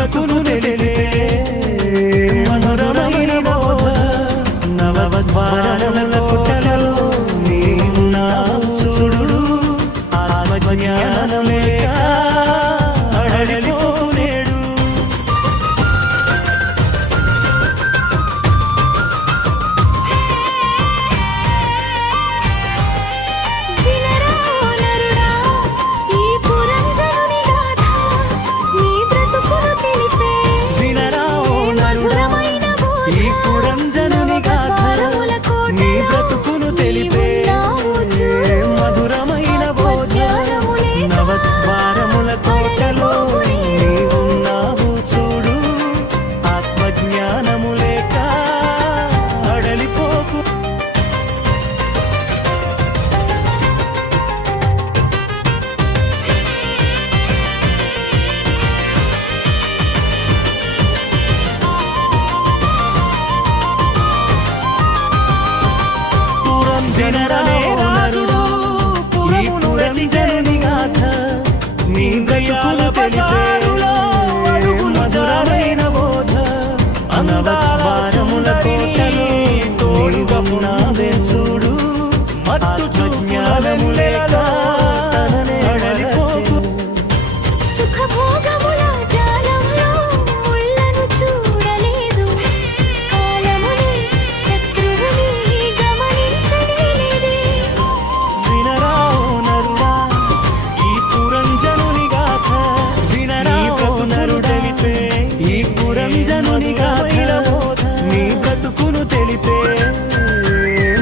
బ్రతుకును తెలిపే మధురమైన బోధ నవద్వారముల కోటలలో నీవున్నావు చూడు ఆత్మజ్ఞానమే అడలిపోకు నేడు మధురమైన బోధ అనవద్వారముల కోటలో తోడుగా చూడు మత్తు జ్ఞానములే అడలిపోకు సుఖభోగముల జాలంలో ముళ్ళను చూడలేదు కాలముని శత్రువుని గమనించలేదే వినరా నరుడా ఈ పురంజనుని గాథ వినరా నరుడా ఈ పురంజనుని గాథ నీ బ్రతుకును తెలిపే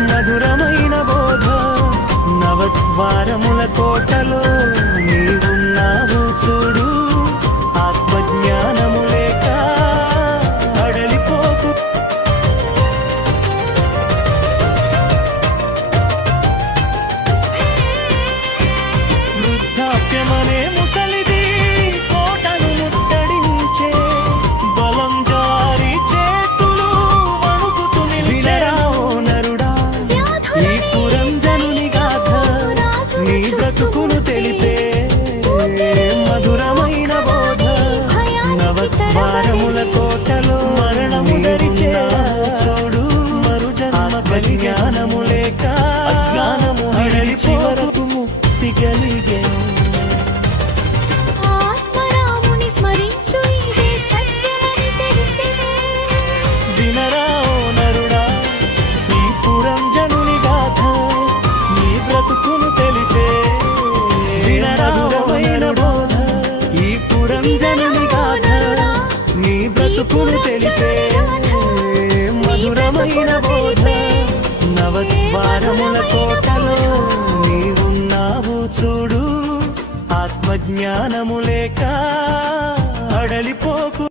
మధురమైన బోధ నవద్వారముల కోటలో నీవున్నావు చూడు ఆత్మజ్ఞానము లేక అడలిపోకు వృద్ధాప్యమనే ముసలిది కోటను ముట్టడించే బలం జారి చేతులు వణుకుతూ నిలిచెరా నరుడా ఈ పురంజనుని గాథ నీ బ్రతుకును తెలిపే మధురమైన బోధ నవద్వారముల కోటలో మరణము ధరిచే చూడు మరుజన్మ కళ్యాణము లేక అజ్ఞానము విడిచి వరకు ముక్తి కలిగెను ఆత్మరాముని స్మరించు ఇదే సత్యమని తెలిసెను వినరా నరుడా ఈ పురంజనుని గాథ నీ బ్రతుకును తెలిపే మధురమైన బోధ ఈ పురంజనుని గాథ నీ బ్రతుకును తెలిపే మధురమైన బోధ నవద్వారముల కోటలో నీవున్నావు చూడు ఆత్మజ్ఞానము లేక అడలిపోకు